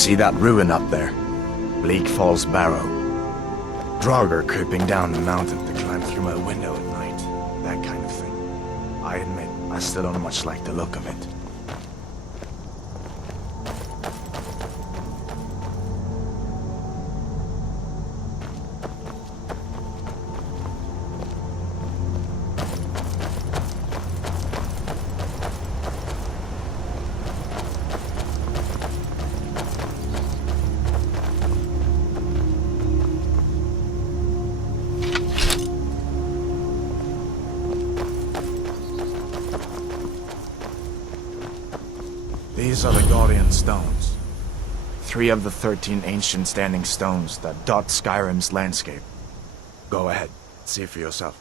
See that ruin up there? Bleak Falls Barrow. Draugr creeping down the mountain to climb through my window at night. That kind of thing. I admit, I still don't much like the look of it. These are the Guardian Stones. 3 of the 13 ancient standing stones that dot Skyrim's landscape. Go ahead, see for yourself.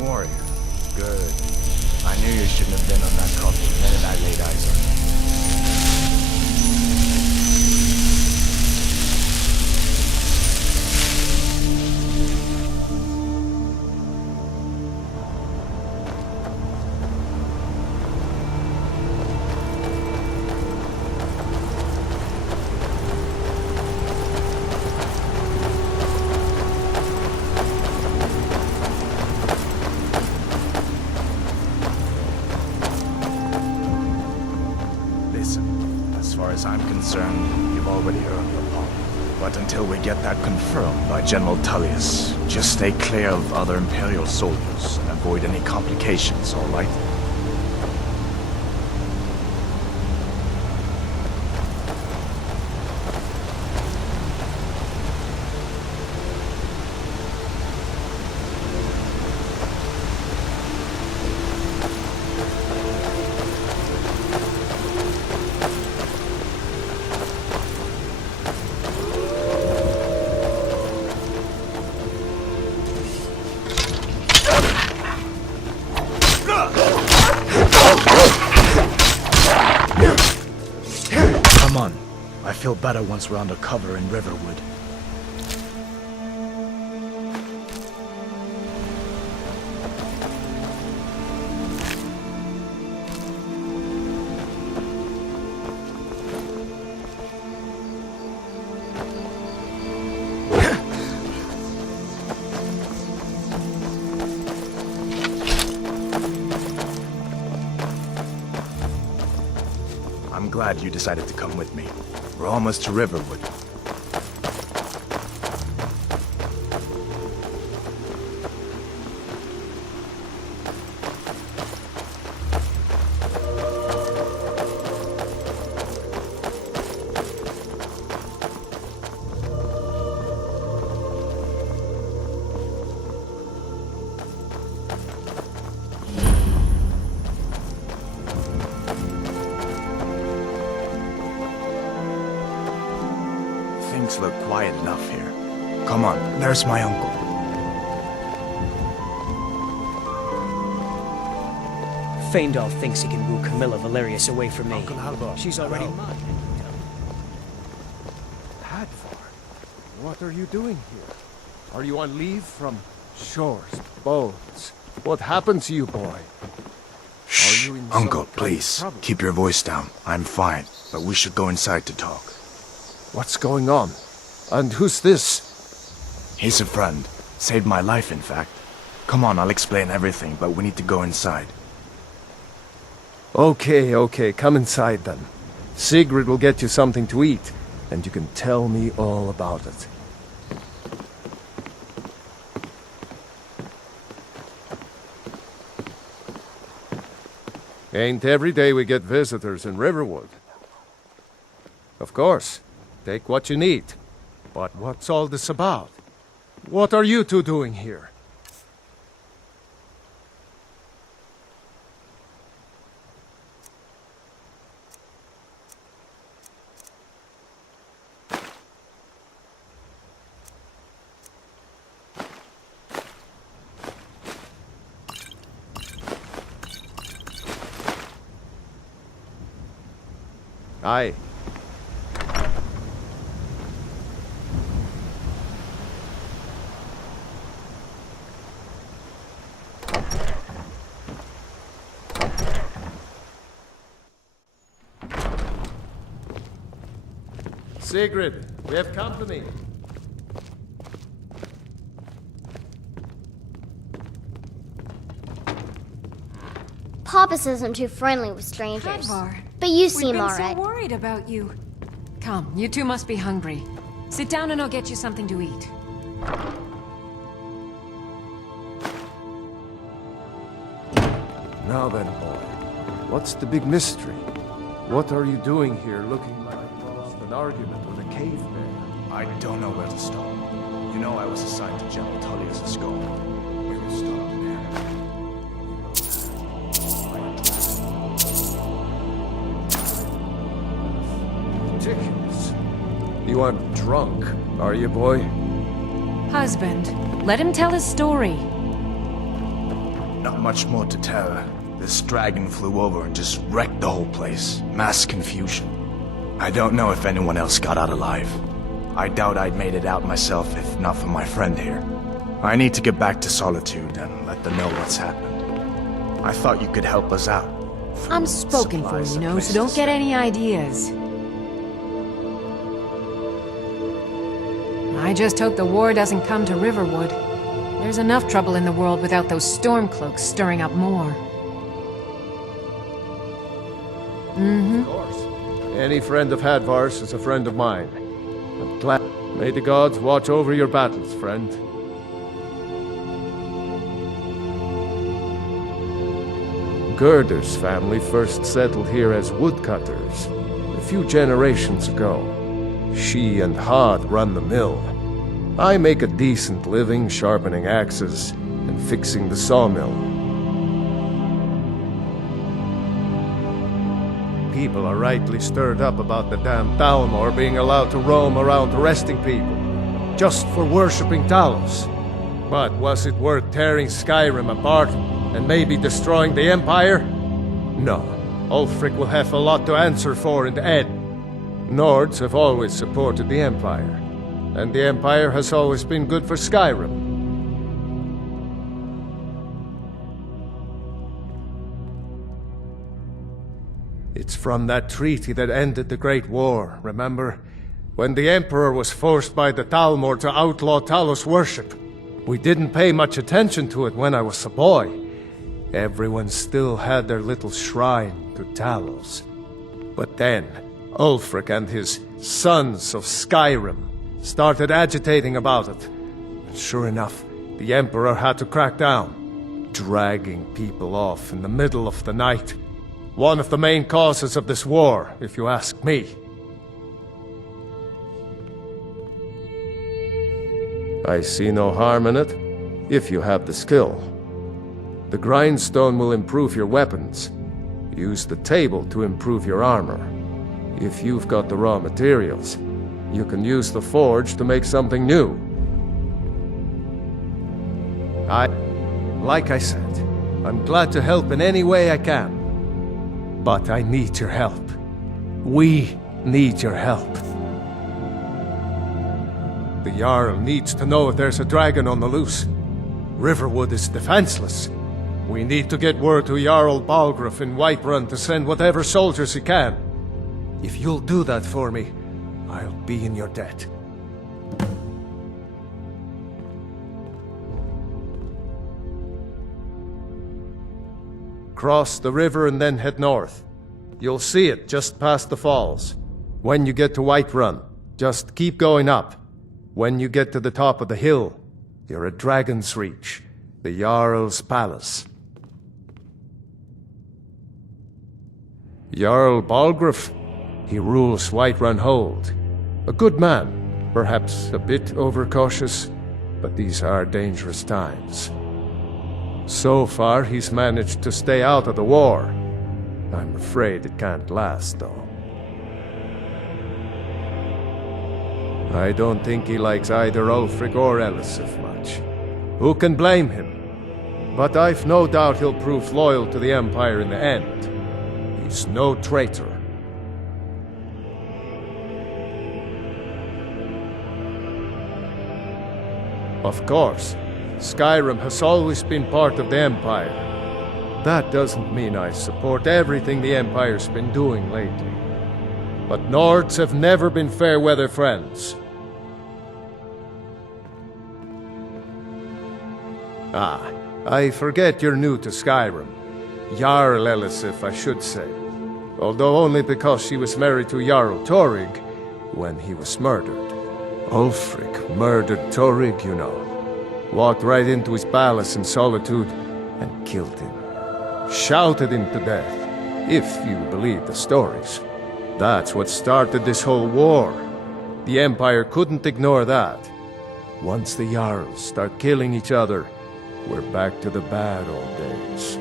Warrior. Good. I knew you shouldn't have been on that cult the minute I laid eyes on you. As far as I'm concerned, you've already earned your pardon. But until we get that confirmed by General Tullius, just stay clear of other Imperial soldiers and avoid any complications, all right? Come on. I feel better once we're under cover in Riverwood. I'm glad you decided to come with me. We're almost to Riverwood. Things look quiet enough here. Come on, there's my uncle. Feindal thinks he can woo Camilla Valerius away from me. Uncle Halvor, She's already hello. mine. Padvar, what are you doing here? Are you on leave from shores, boats? What happened to you, boy? Shh, you in Uncle, some kind of please. trouble? Keep your voice down. I'm fine, but we should go inside to talk. What's going on? And who's this? He's a friend. Saved my life, in fact. Come on, I'll explain everything, but we need to go inside. Okay, come inside then. Sigrid will get you something to eat, and you can tell me all about it. Ain't every day we get visitors in Riverwood. Of course, take what you need. But what's all this about? What are you two doing here? Aye. Sigrid, we have company. Papas isn't too friendly with strangers. Hadvar, But you we've seem been alright. so worried about you. Come, you two must be hungry. Sit down and I'll get you something to eat. Now then, boy, what's the big mystery? What are you doing here looking like you lost an argument with a caveman? I don't know where to start. You know I was assigned to General Tullius' skull. We will start there. Ridiculous. You aren't drunk, are you, boy? Husband, let him tell his story. Not much more to tell. This dragon flew over and just wrecked the whole place. Mass confusion. I don't know if anyone else got out alive. I doubt I'd made it out myself if not for my friend here. I need to get back to Solitude and let them know what's happened. I thought you could help us out. I'm Food, spoken for, supplies, you and know, places so don't to get stay. any ideas. I just hope the war doesn't come to Riverwood. There's enough trouble in the world without those Stormcloaks stirring up more. Of course. Any friend of Hadvar's is a friend of mine. I'm glad. May the gods watch over your battles, friend. Gerder's family first settled here as woodcutters a few generations ago. She and Hod run the mill. I make a decent living sharpening axes and fixing the sawmill. People are rightly stirred up about the damn Thalmor being allowed to roam around arresting people, just for worshipping Talos. But was it worth tearing Skyrim apart and maybe destroying the Empire? No. Ulfric will have a lot to answer for in the end. Nords have always supported the Empire, and the Empire has always been good for Skyrim. It's from that treaty that ended the Great War, remember? When the Emperor was forced by the Thalmor to outlaw Talos worship. We didn't pay much attention to it when I was a boy. Everyone still had their little shrine to Talos. But then, Ulfric and his Sons of Skyrim started agitating about it. And sure enough, the Emperor had to crack down, dragging people off in the middle of the night. One of the main causes of this war, if you ask me. I see no harm in it, if you have the skill. The grindstone will improve your weapons. Use the table to improve your armor. If you've got the raw materials, you can use the forge to make something new. Like I said, I'm glad to help in any way I can. But I need your help. We need your help. The Jarl needs to know if there's a dragon on the loose. Riverwood is defenseless. We need to get word to Jarl Balgruuf in Whiterun to send whatever soldiers he can. If you'll do that for me, I'll be in your debt. Cross the river and then head north. You'll see it just past the falls. When you get to Whiterun, just keep going up. When you get to the top of the hill, you're at Dragonsreach, the Jarl's palace. Jarl Balgruuf, he rules Whiterun Hold. A good man, perhaps a bit overcautious, but these are dangerous times. So far, he's managed to stay out of the war. I'm afraid it can't last, though. I don't think he likes either Ulfric or Elisif much. Who can blame him? But I've no doubt he'll prove loyal to the Empire in the end. He's no traitor. Of course, Skyrim has always been part of the Empire. That doesn't mean I support everything the Empire's been doing lately. But Nords have never been fair-weather friends. Ah, I forget you're new to Skyrim. Jarl Elisif, I should say. Although only because she was married to Jarl Torygg when he was murdered. Ulfric murdered Torygg, you know. Walked right into his palace in solitude and killed him. Shouted him to death, if you believe the stories. That's what started this whole war. The Empire couldn't ignore that. Once the Jarls start killing each other, we're back to the bad old days.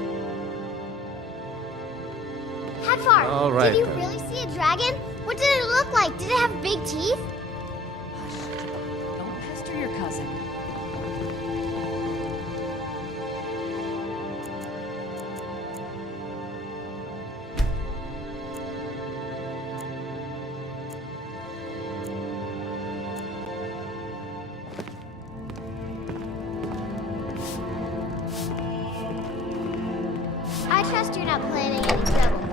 Hadvar, All right, did you then. really see a dragon? What did it look like? Did it have big teeth? Hush. Don't pester your cousin. I trust you're not planning any trouble.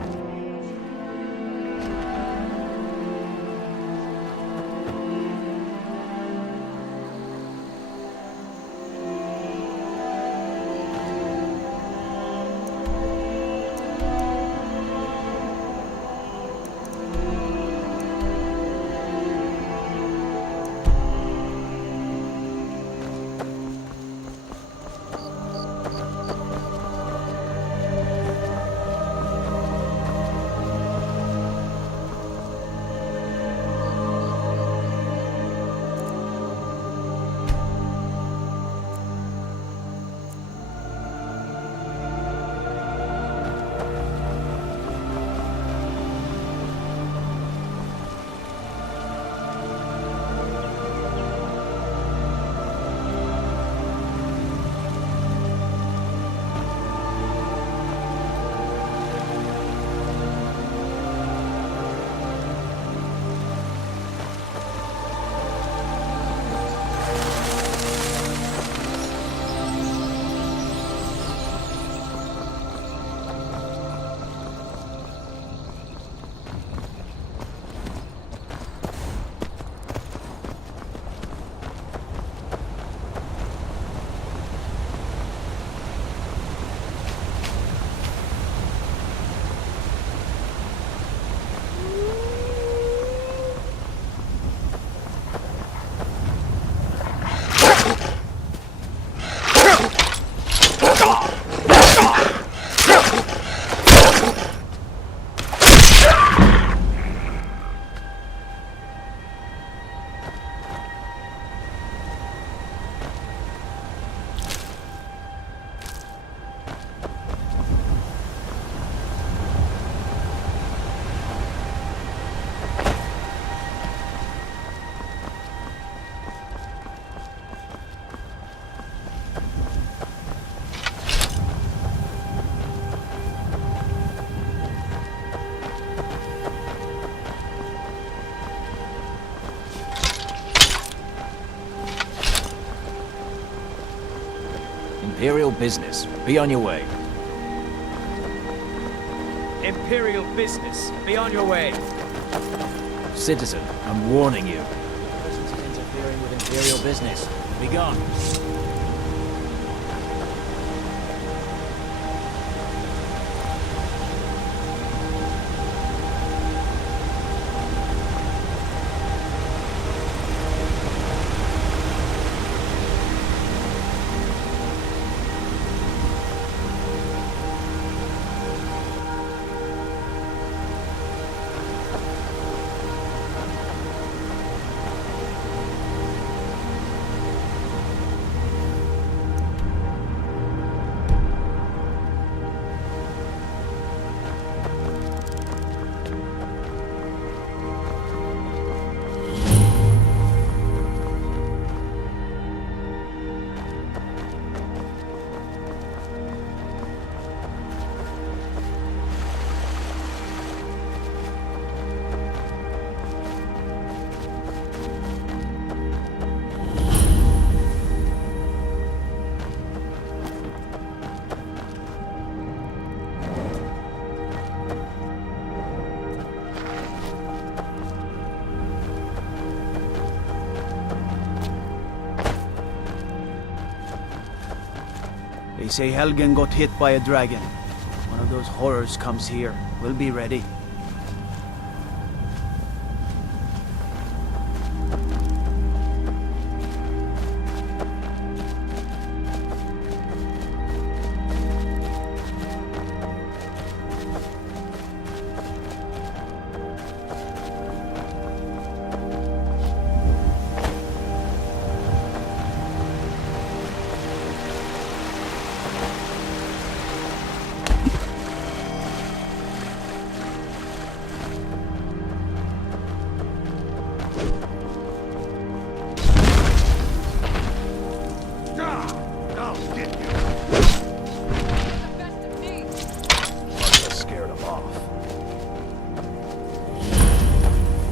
Imperial business. Be on your way. Imperial business. Be on your way. Citizen, I'm warning you. The presence is interfering with Imperial business. Be gone. They say Helgen got hit by a dragon. One of those horrors comes here. We'll be ready.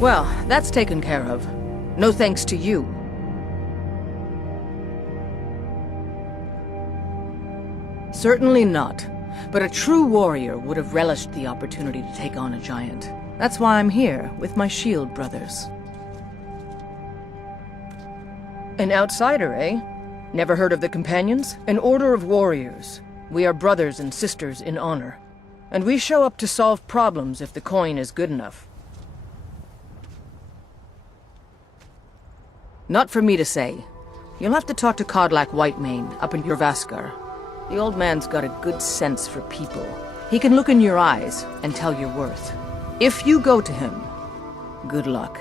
Well, that's taken care of. No thanks to you. Certainly not. But a true warrior would have relished the opportunity to take on a giant. That's why I'm here, with my shield brothers. An outsider, eh? Never heard of the Companions? An order of warriors. We are brothers and sisters in honor. And we show up to solve problems if the coin is good enough. Not for me to say. You'll have to talk to Kodlak Whitemane up in Jorvaskar. The old man's got a good sense for people. He can look in your eyes and tell your worth. If you go to him, good luck.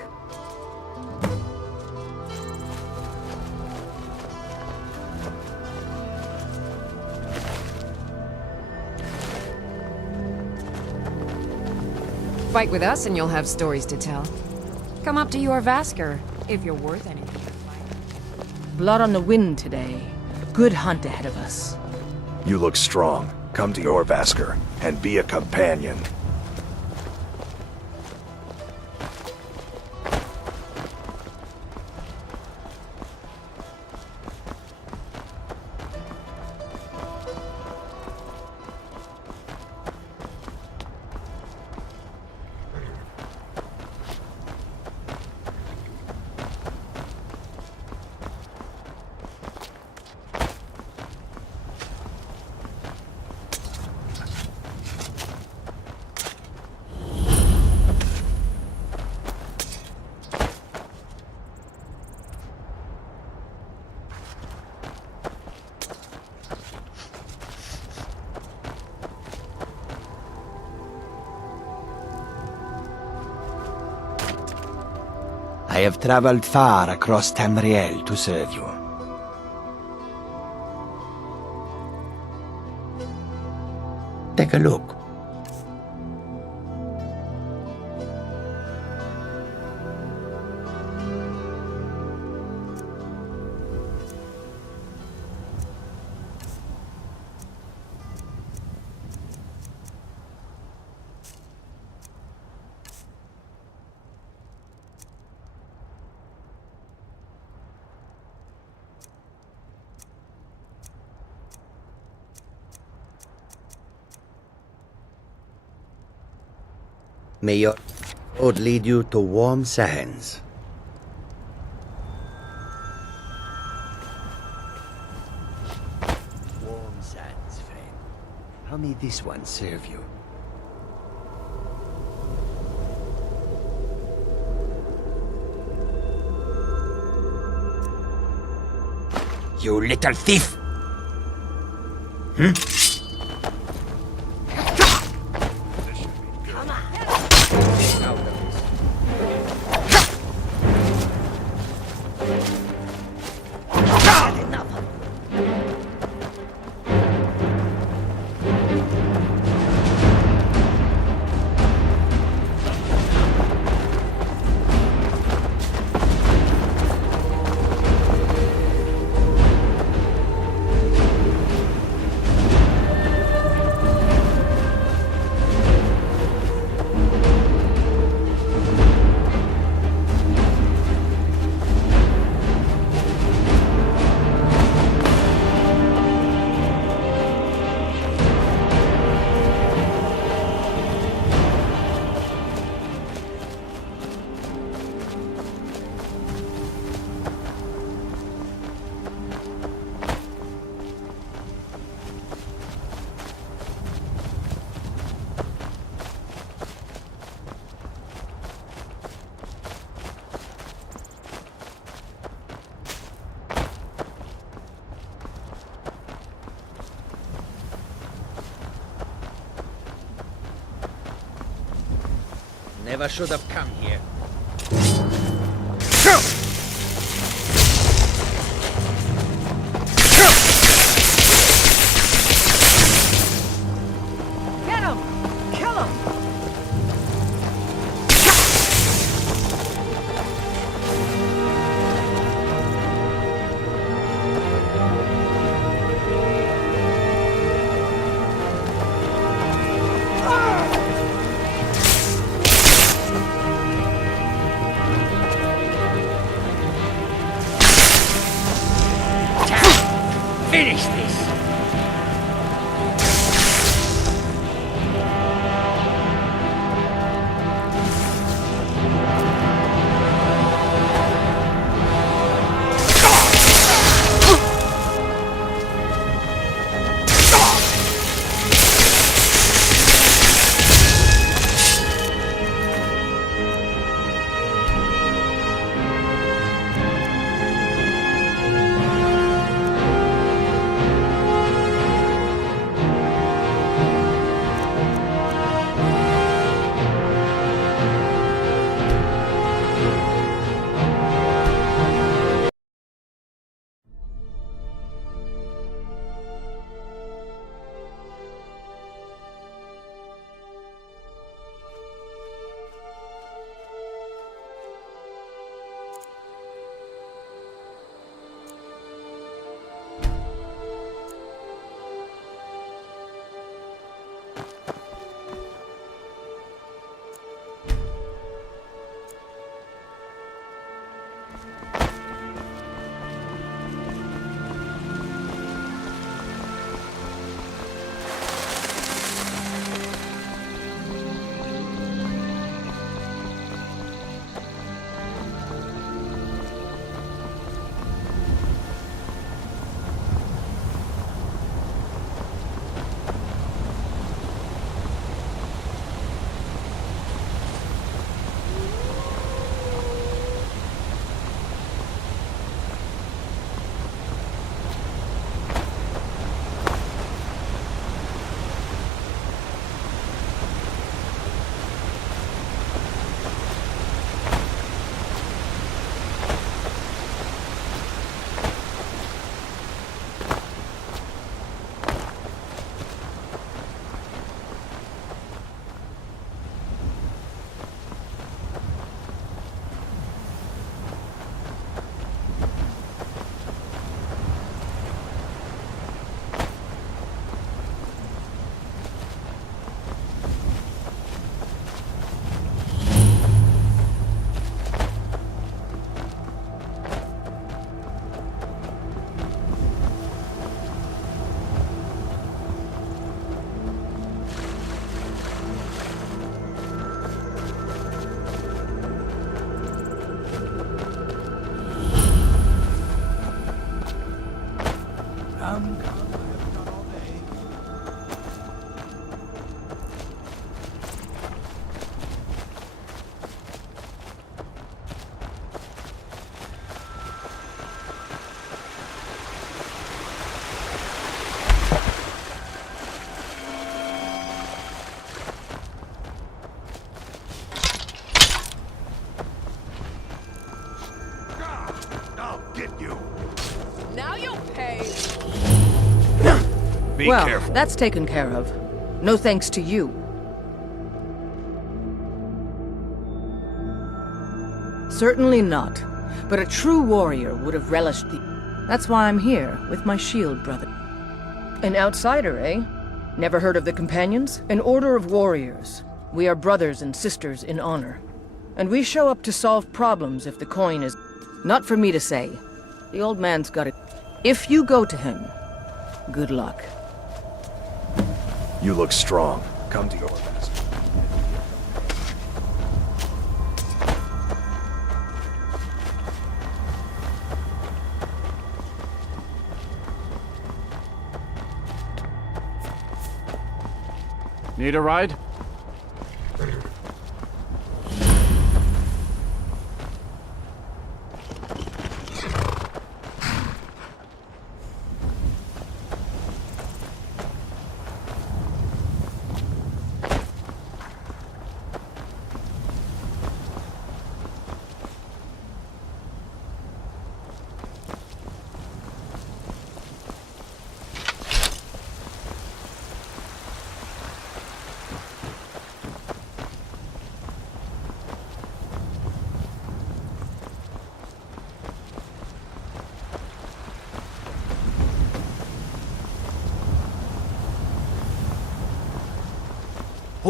Fight with us and you'll have stories to tell. Come up to Jorvaskar, if you're worth anything to fight. Blood on the wind today. Good hunt ahead of us. You look strong. Come to Jorvaskar and be a companion. I have traveled far across Tamriel to serve you. Take a look. May your road lead you to warm sands. Warm sands, friend. How may this one serve you? You little thief! Never should have come here. Get him! Kill him! Finish this! Be careful. That's taken care of. No thanks to you. Certainly not. But a true warrior would have relished the... That's why I'm here, with my shield, brother. An outsider, eh? Never heard of the Companions? An order of warriors. We are brothers and sisters in honor. And we show up to solve problems if the coin is... Not for me to say. The old man's got it. If you go to him, good luck. You look strong. Come to your best. Need a ride?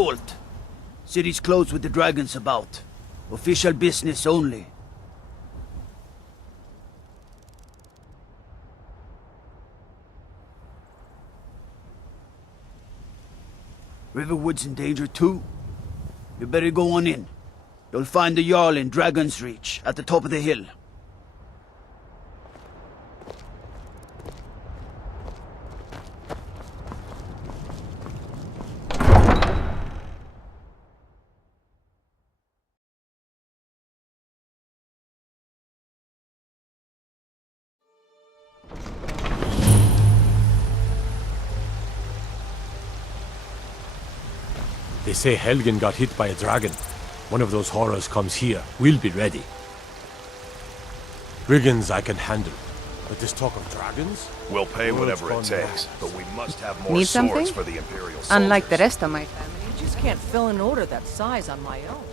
Halt! City's closed with the dragons about. Official business only. Riverwood's in danger too. You better go on in. You'll find the Jarl in Dragonsreach, at the top of the hill. They say Helgen got hit by a dragon. One of those horrors comes here. We'll be ready. Brigands I can handle. But this talk of dragons? We'll pay whatever it takes, but we must have more Need swords something? for the Imperial soldiers. Unlike the rest of my family, I just can't fill an order that size on my own.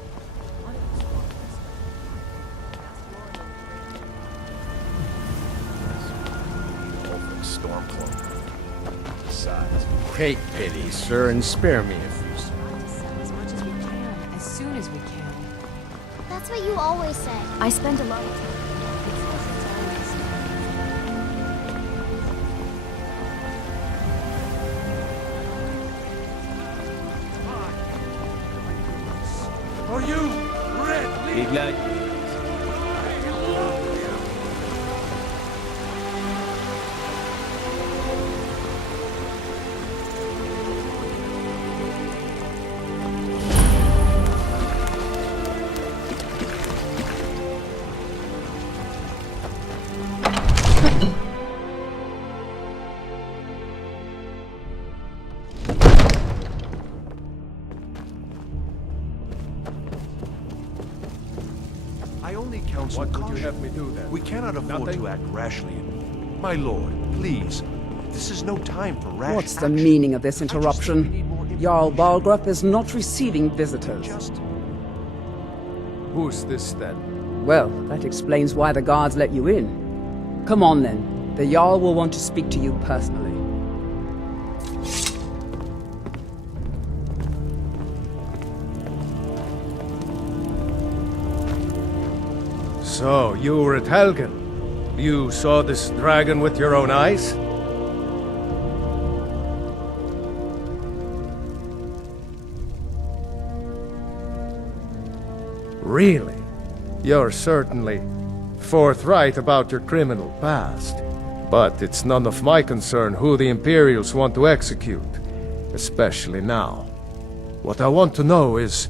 Stormcloak. Besides, Take pity, sir, and spare me a few. As much as we can, as soon as we can. That's what you always say. I spend a lot of time. For you, Red Be glad. I only counsel What would caution. you have me do then? We cannot afford Nothing? to act rashly. My lord, please. This is no time for rash What's the action. meaning of this I just think we interruption? need more Jarl information. Balgruuf is not receiving visitors. Just Who's this then? Well, that explains why the guards let you in. Come on then. The Jarl will want to speak to you personally. So, you were at Helgen. You saw this dragon with your own eyes? Really? You're certainly forthright about your criminal past. But it's none of my concern who the Imperials want to execute, especially now. What I want to know is,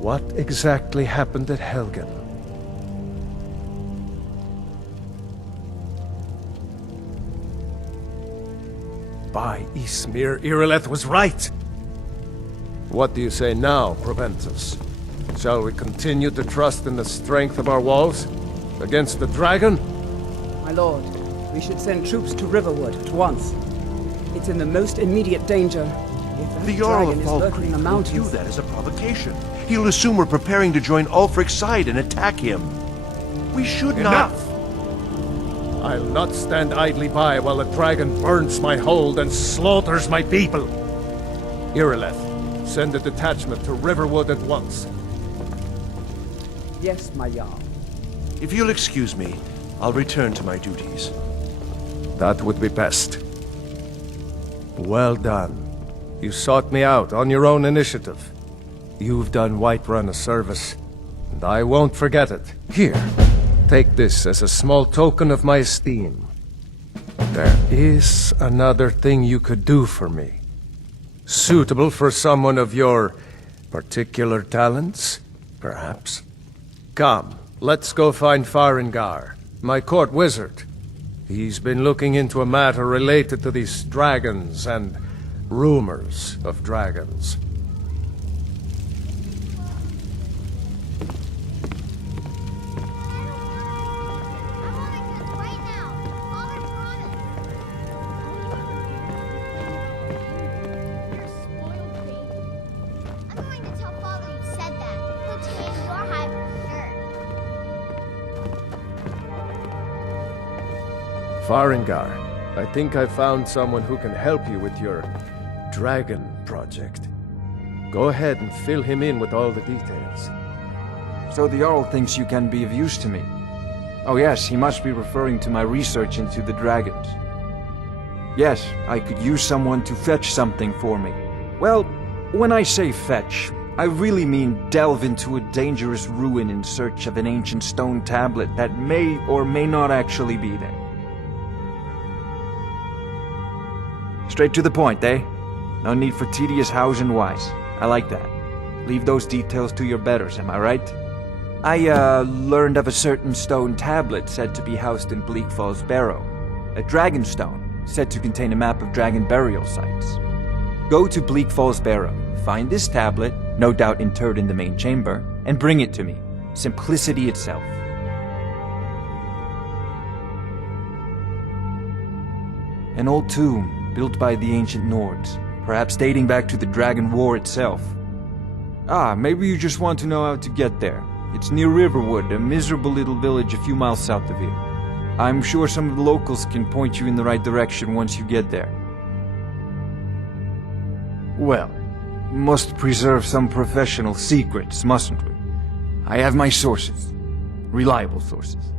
what exactly happened at Helgen? By Ysmir, Irileth was right! What do you say now, Proventus? Shall we continue to trust in the strength of our walls? Against the dragon? My lord, we should send troops to Riverwood at once. It's in the most immediate danger. If that the Jarl dragon of is lurking in the Balgruuf will mountains... view that as a provocation. He'll assume we're preparing to join Ulfric's side and attack him. We should not... Enough! I'll not stand idly by while the dragon burns my hold and slaughters my people. Irileth, send a detachment to Riverwood at once. Yes, my Jarl. If you'll excuse me, I'll return to my duties. That would be best. Well done. You sought me out on your own initiative. You've done Whiterun a service, and I won't forget it. Here, take this as a small token of my esteem. There is another thing you could do for me. Suitable for someone of your particular talents, perhaps. Come, let's go find Farengar, my court wizard. He's been looking into a matter related to these dragons and rumors of dragons. Farengar, I think I found someone who can help you with your dragon project. Go ahead and fill him in with all the details. So the Jarl thinks you can be of use to me. Oh yes, he must be referring to my research into the dragons. Yes, I could use someone to fetch something for me. Well, when I say fetch, I really mean delve into a dangerous ruin in search of an ancient stone tablet that may or may not actually be there. Straight to the point, eh? No need for tedious hows and whys. I like that. Leave those details to your betters, am I right? I, learned of a certain stone tablet said to be housed in Bleak Falls Barrow. A dragon stone, said to contain a map of dragon burial sites. Go to Bleak Falls Barrow, find this tablet, no doubt interred in the main chamber, and bring it to me. Simplicity itself. An old tomb, built by the ancient Nords, perhaps dating back to the Dragon War itself. Ah, maybe you just want to know how to get there. It's near Riverwood, a miserable little village a few miles south of here. I'm sure some of the locals can point you in the right direction once you get there. Well, must preserve some professional secrets, mustn't we? I have my sources. Reliable sources.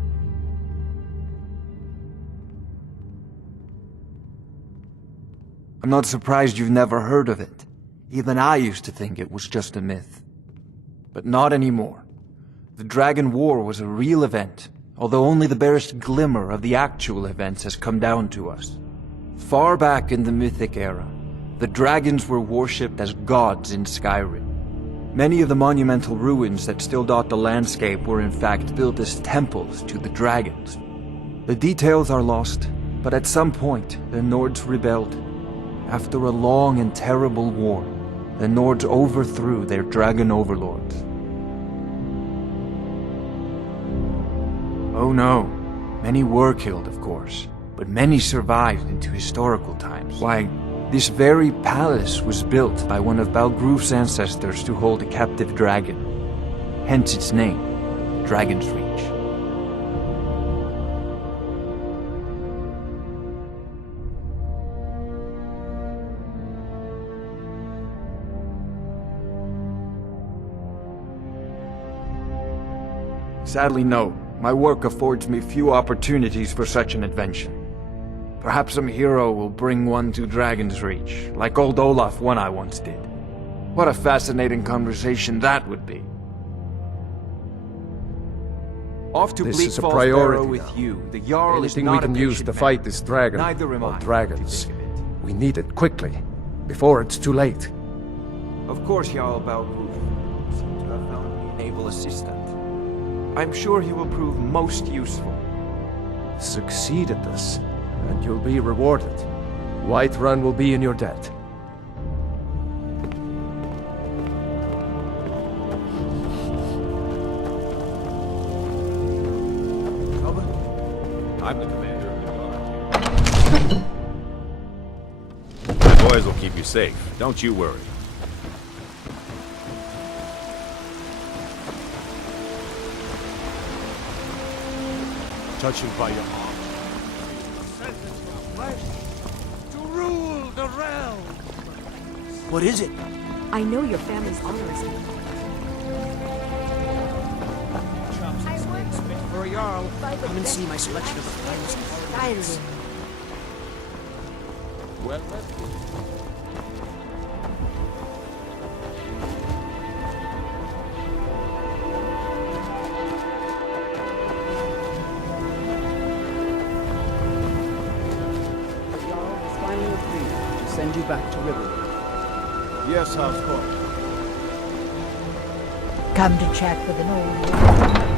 I'm not surprised you've never heard of it. Even I used to think it was just a myth. But not anymore. The Dragon War was a real event, although only the barest glimmer of the actual events has come down to us. Far back in the Mythic era, the dragons were worshipped as gods in Skyrim. Many of the monumental ruins that still dot the landscape were in fact built as temples to the dragons. The details are lost, but at some point the Nords rebelled. After a long and terrible war, the Nords overthrew their dragon overlords. Oh no, many were killed, of course, but many survived into historical times. Why, this very palace was built by one of Balgruuf's ancestors to hold a captive dragon. Hence its name, Dragonsreach. Sadly, no. My work affords me few opportunities for such an adventure. Perhaps some hero will bring one to Dragonsreach, like old Olaf one I once did. What a fascinating conversation that would be. Off to Bleak Falls Barrow with you. The Jarl is not a patient man. Anything we can use to fight this dragon, Neither am or I, dragons. We need it quickly, before it's too late. Of course, Jarl Balgruuf seems to have found me an able assistant. I'm sure he will prove most useful. Succeed at this, and you'll be rewarded. Whiterun will be in your debt. I'm the commander of the guard here. My boys will keep you safe. Don't you worry. Touching by your arm. To rule the realm! What is it? I know your family's honor is in For a Jarl, come and see my selection of the finest Skyrim. Well, Send you back to Riverwood. Yes, House Court. Come to chat with an old man.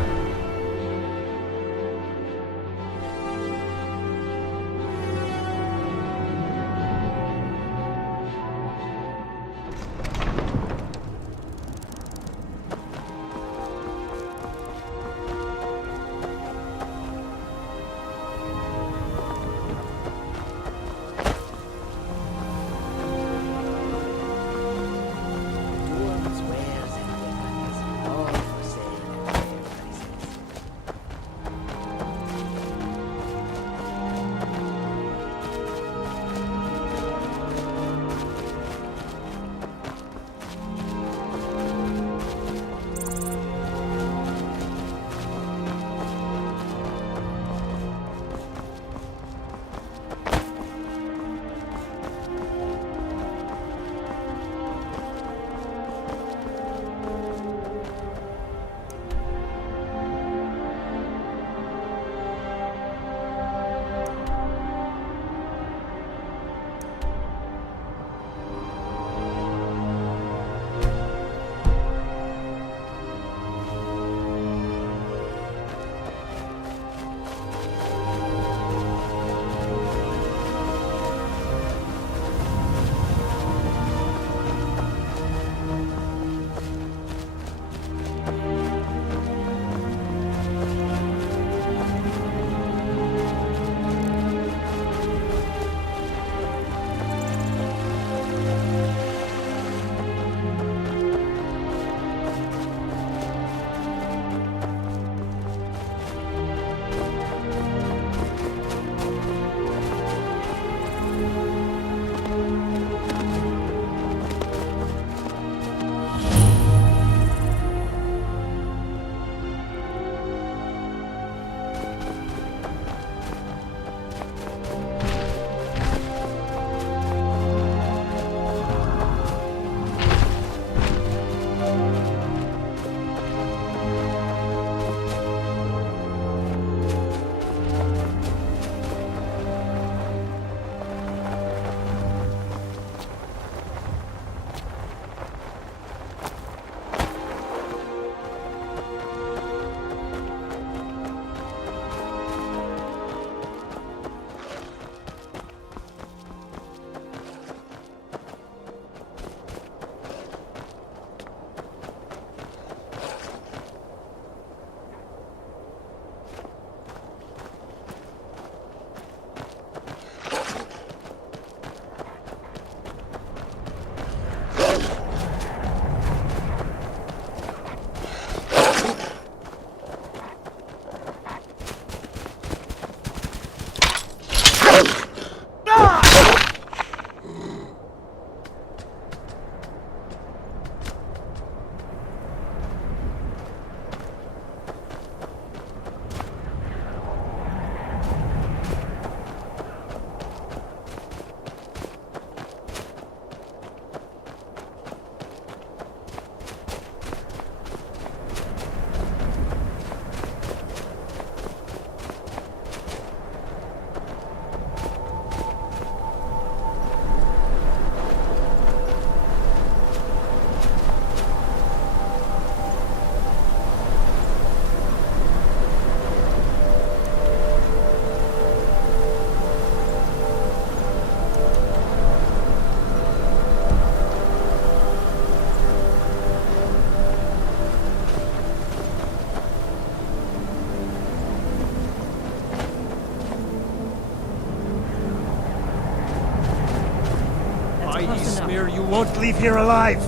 you smear, you won't leave here alive!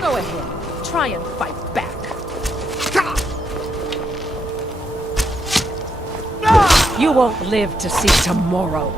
Go ahead. Try and fight back. You won't live to see tomorrow.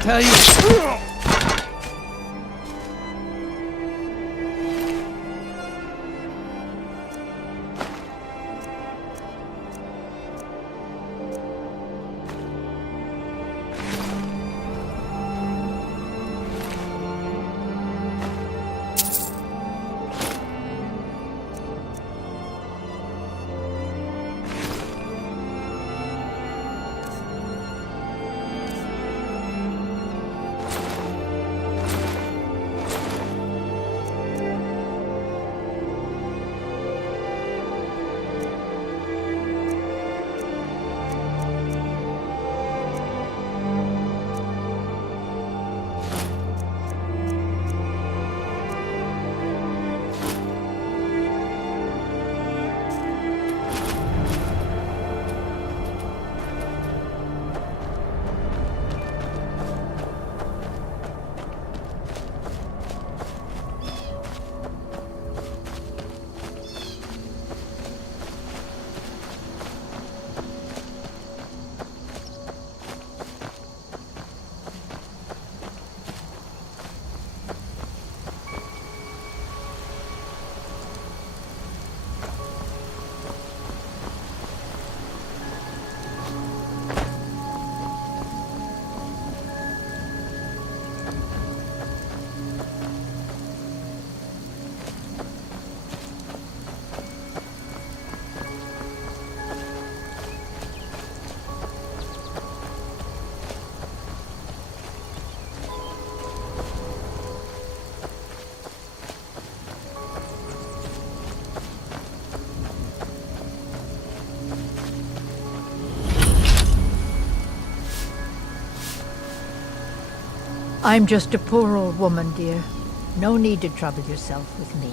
Tell you. I'm just a poor old woman, dear. No need to trouble yourself with me.